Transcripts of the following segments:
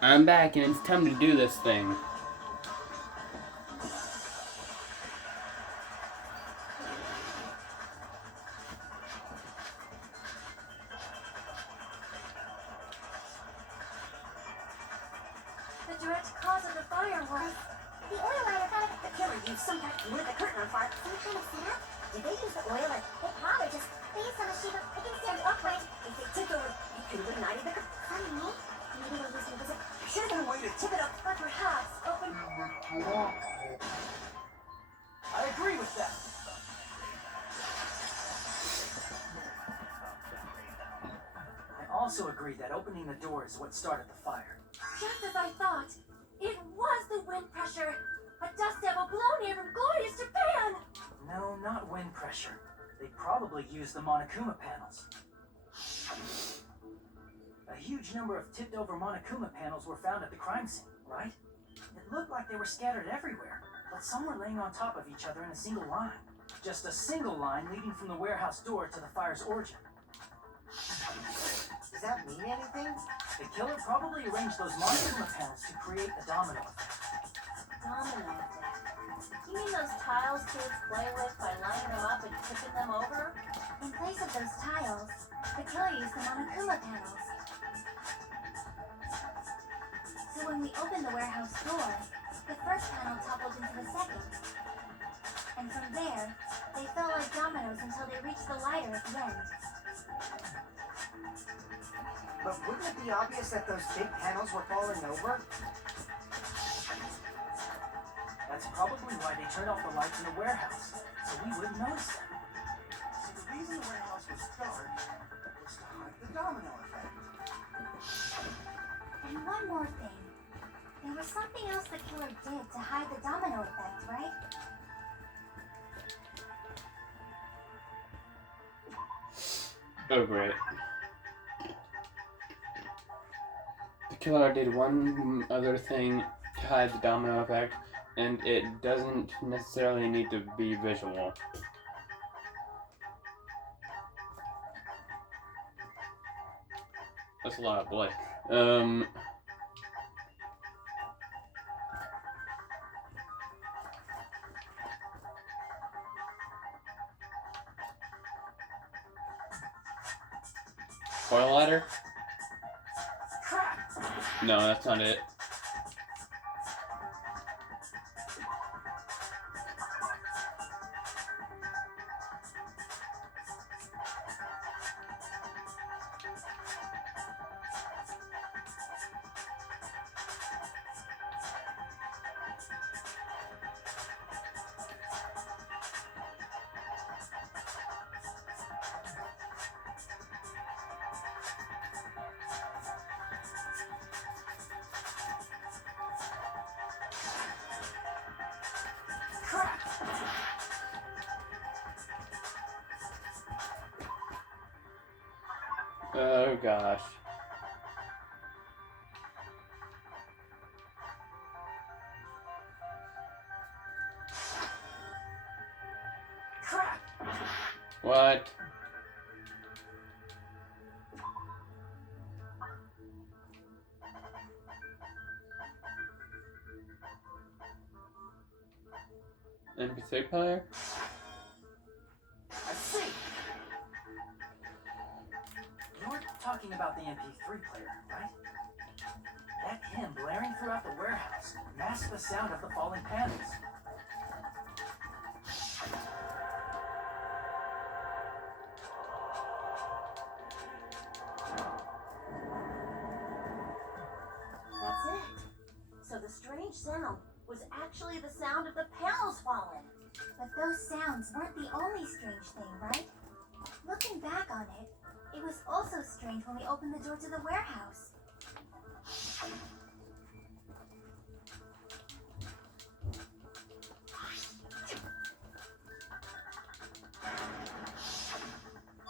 I'm back and it's time to do this thing. The direct cause of the fire was the oil light effect. The killer used some kind of lit the curtain on fire. Some kind of setup? Did they use the oil and they probably just based on the shape of I can stand upright. If they tipped over, it could have ignited the curtain. Funny me? Maybe they used invisible. There should have been a way to tip it up. But perhaps open. I agree with that. I also agree that opening the door is what started the fire. Just as I thought, it was the wind pressure. A dust devil blown here from glorious Japan. No, not wind pressure. They probably used the Monokuma panels. A huge number of tipped-over Monokuma panels were found at the crime scene, right? It looked like they were scattered everywhere, but some were laying on top of each other in a single line. Just a single line leading from the warehouse door to the fire's origin. Does that mean anything? The killer probably arranged those Monokuma panels to create a domino effect. Domino effect. You mean those tiles kids play with by lining them up and tipping them over? In place of those tiles, the killer used the Monokuma panels. So when we opened the warehouse door, the first panel toppled into the second. And from there, they fell like dominoes until they reached the lighter at the end. But wouldn't it be obvious that those big panels were falling over? That's probably why they turned off the lights in the warehouse, so we wouldn't notice them. So the reason the warehouse was dark was to hide the domino effect. And one more thing. There was something else the killer did to hide the domino effect, right? Oh, great. The killer did one other thing to hide the domino effect, and it doesn't necessarily need to be visual. That's a lot of blood. Oil ladder? No, that's not it. Oh gosh. Crap! What? NPC player? I see! You're talking about the MP3 player, right? That hymn blaring throughout the warehouse masked the sound of the falling panels. That's it. So the strange sound was actually the sound of the panels falling. But those sounds weren't the only strange thing, right? Looking back on it, it was also strange when we opened the door to the warehouse.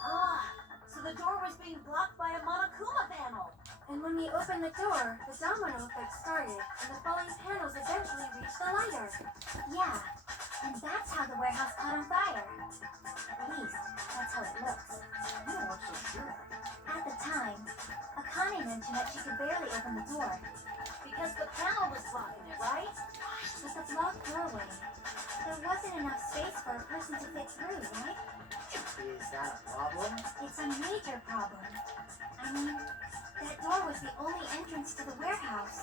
Ah, so the door was being blocked by a Monokuma panel. And when we opened the door, the domino effect started, and the falling panels eventually reached the lighter. Yeah, and that's how the warehouse caught on fire. At least, that's how it looks. You don't look so sure. At the time, Akane mentioned that she could barely open the door. Because the panel was blocking it, right? With the blocked doorway, there wasn't enough space for a person to fit through, right? Is that a problem? It's a major problem. I mean, that door was the only entrance to the warehouse.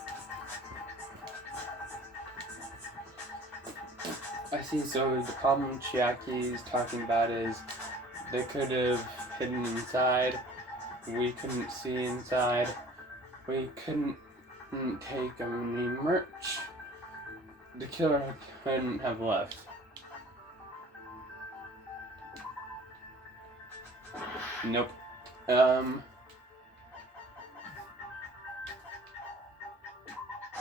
I see, so the problem Chiaki is talking about is they could have hidden inside, we couldn't see inside, we couldn't take any merch, the killer couldn't have left. Nope. I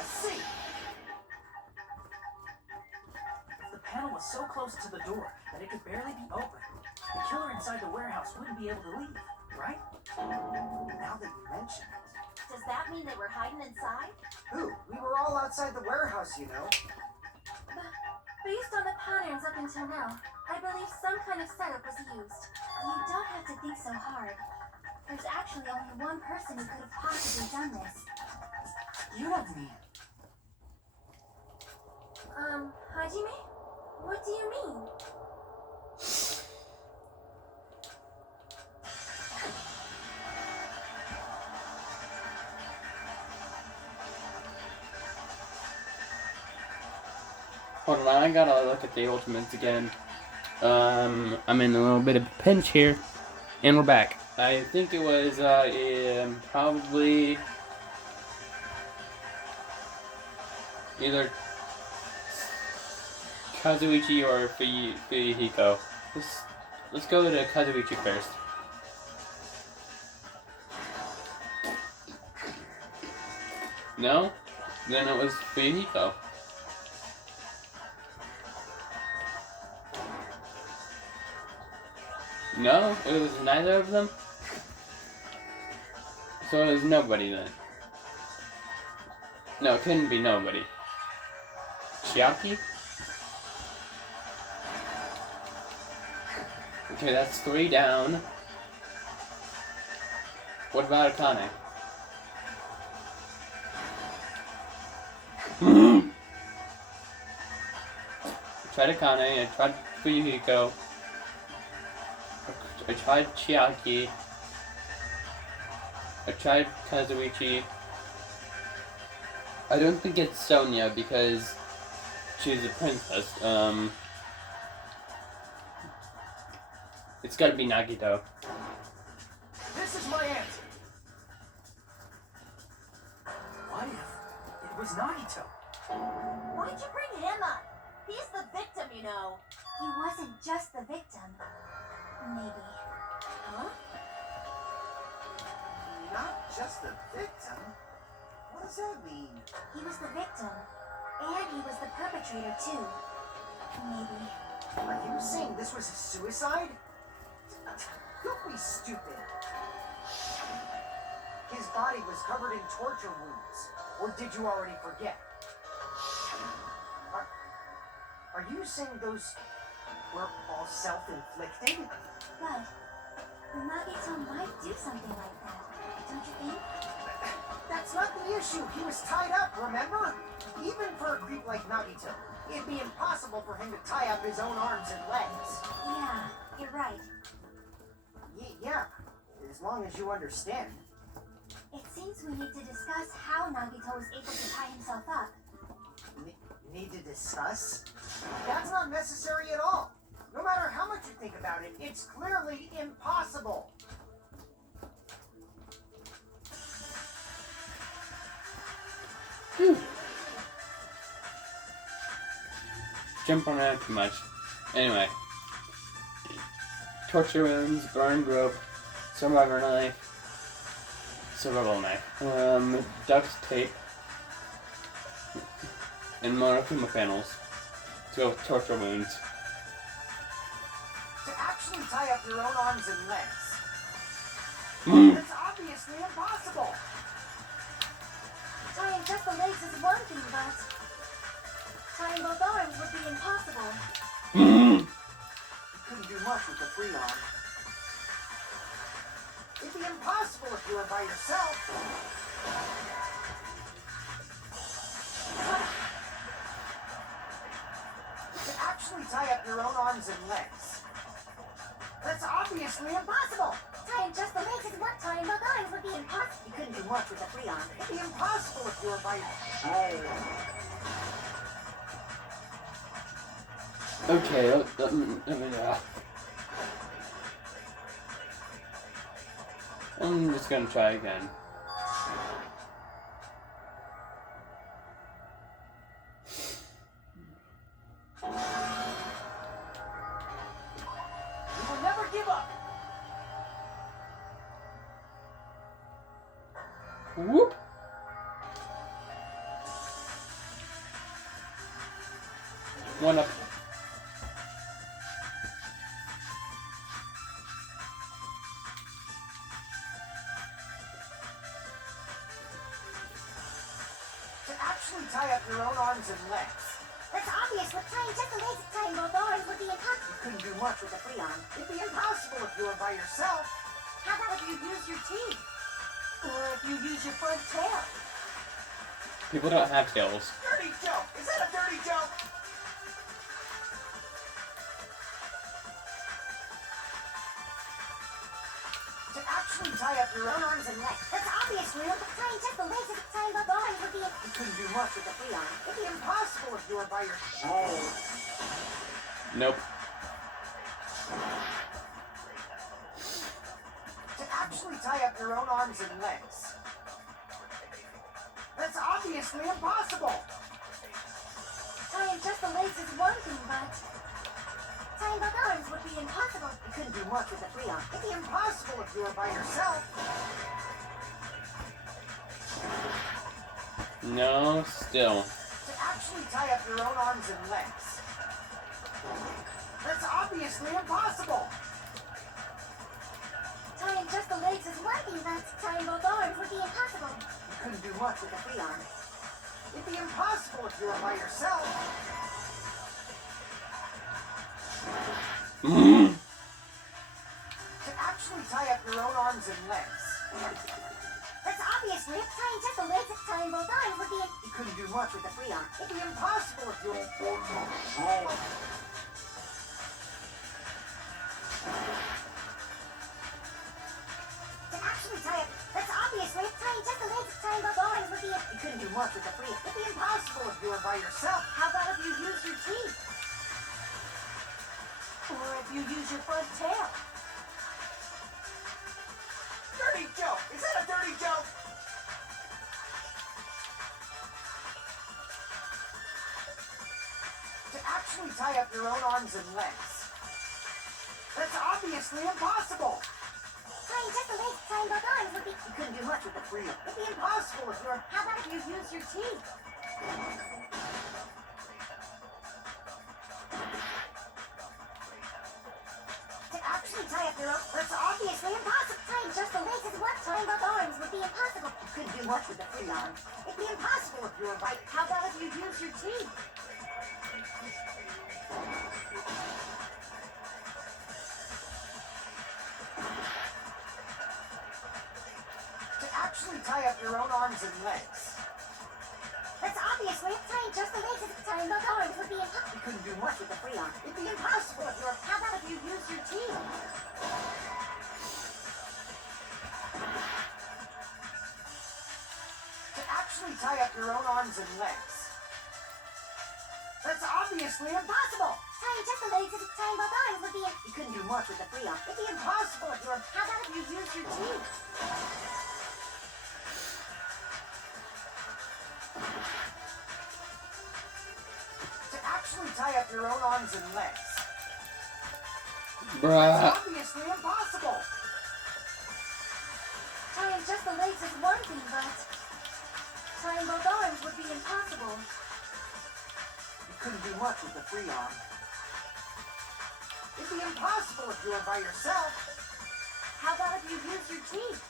see. The panel was so close to the door that it could barely be opened. The killer inside the warehouse wouldn't be able to leave, right? Now that you mention it. Does that mean they were hiding inside? Who? We were all outside the warehouse, you know. Based on the patterns up until now, I believe some kind of setup was used. You don't have to think so hard. There's actually only one person who could have possibly done this. You don't mean. Hajime? What do you mean? Hold on, I gotta look at the ultimates again. I'm in a little bit of a pinch here, and we're back. I think it was probably either Kazuichi or Fuyuhiko. Let's go to Kazuichi first. No? Then it was Fuyuhiko. No? It was neither of them? So it was nobody then. No, it couldn't be nobody. Chiaki? Okay, that's 3 down. What about Akane? I tried Akane, I tried Fuyuhiko. I tried Chiaki. I tried Kazuichi. I don't think it's Sonia because she's a princess. It's gotta be Nagito. This is my answer. What if it was Nagito? Why'd you bring him up? He's the victim, you know. He wasn't just the victim. Maybe. Huh? Not just the victim. What does that mean? He was the victim. And he was the perpetrator, too. Maybe. Are you saying this was a suicide? Don't be stupid. His body was covered in torture wounds. Or did you already forget? Are you saying those were all self-inflicted? But Nagito might do something like that, don't you think? That's not the issue. He was tied up, remember? Even for a creep like Nagito, it'd be impossible for him to tie up his own arms and legs. Yeah, you're right. Yeah, as long as you understand. It seems we need to discuss how Nagito was able to tie himself up. Need to discuss? That's not necessary at all. No matter how much you think about it, it's clearly impossible. Jump around too much. Anyway. Torture wounds, burn rope, survivor knife, survival knife, duct tape, and Monokuma panels to go with torture wounds. To actually tie up your own arms and legs, that's obviously impossible. Tying just the legs is one thing, but tying both arms would be impossible. You couldn't do much with the free arm. It'd be be impossible if you were by yourself. To actually tie up your own arms and legs. That's obviously impossible. Tying just the legs is what tying both arms would be impossible. You couldn't do much with a free arm. It'd be impossible if you were by yourself. Okay, I'm just gonna try again. We will never give up. Whoop! One up. To actually tie up your own arms and legs. That's obvious. With tying just the legs, tying both arms would be impossible. You couldn't do much with a free arm. It'd be impossible if you were by yourself. How about if you use your teeth? Or if you use your front tail? People don't have tails. Dirty joke! Is that a dirty joke? To actually tie up your own arms and legs. That's obvious, Will. But tying just the legs, tying both arms would be You couldn't do much with a free arm. It'd be impossible if you were by yourself. Nope. To actually tie up your own arms and legs. That's obviously impossible. tying just the legs is one thing, but tying both arms would be impossible. You couldn't do much with a free arm. It'd be impossible if you were by yourself. No, still. To actually tie up your own arms and legs. That's obviously impossible. Tying just the legs is one thing, but tying both arms would be impossible. You couldn't do much with a free arm. It'd be impossible if you were by yourself. To actually tie up your own arms and legs. That's obvious, Rick. Tying just the legs, tying both arms would be You couldn't do much with a free arm. It'd be impossible if you were... to actually tie up. That's obvious, Rick. Tying just the legs, tying both arms would be You couldn't do much with a free arm. It'd be impossible if you were by yourself. How about if you use your teeth? Or if you use your front tail? Dirty joke! Is that a dirty joke? To actually tie up your own arms and legs. That's obviously impossible. Tying just the legs, tying both arms would be... You couldn't do much with a free arm. It'd be impossible if you were... How about if you use your teeth? To actually tie up your own... That's obviously impossible. Tying just the legs is what? Tying both arms would be impossible. You couldn't do much with a free arm. It'd be impossible if you were by... How about if you use your teeth? To actually tie up your own arms and legs. That's obvious, Rick. Tying just the legs is tying both arms would be impossible. You couldn't do much with a free arm. It'd be impossible if you were... How about if you use your teeth? To actually tie up your own arms and legs. That's obviously impossible. Tying just the legs is tying both arms would be... You couldn't do much with a free arm. It'd be impossible if you were... How about if you use your teeth? To actually tie up your own arms and legs. Bruh. That's obviously impossible. Tying just the legs is one thing, but tying both arms would be impossible. You couldn't do much with a free arm. It'd be impossible if you were by yourself. How about if you use your teeth?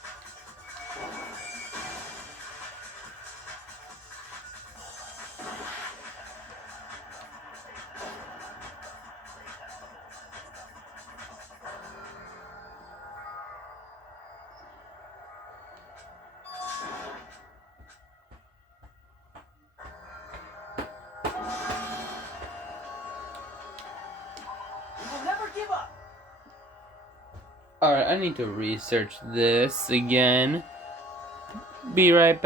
give up. Alright, I need to research this again. Be right back.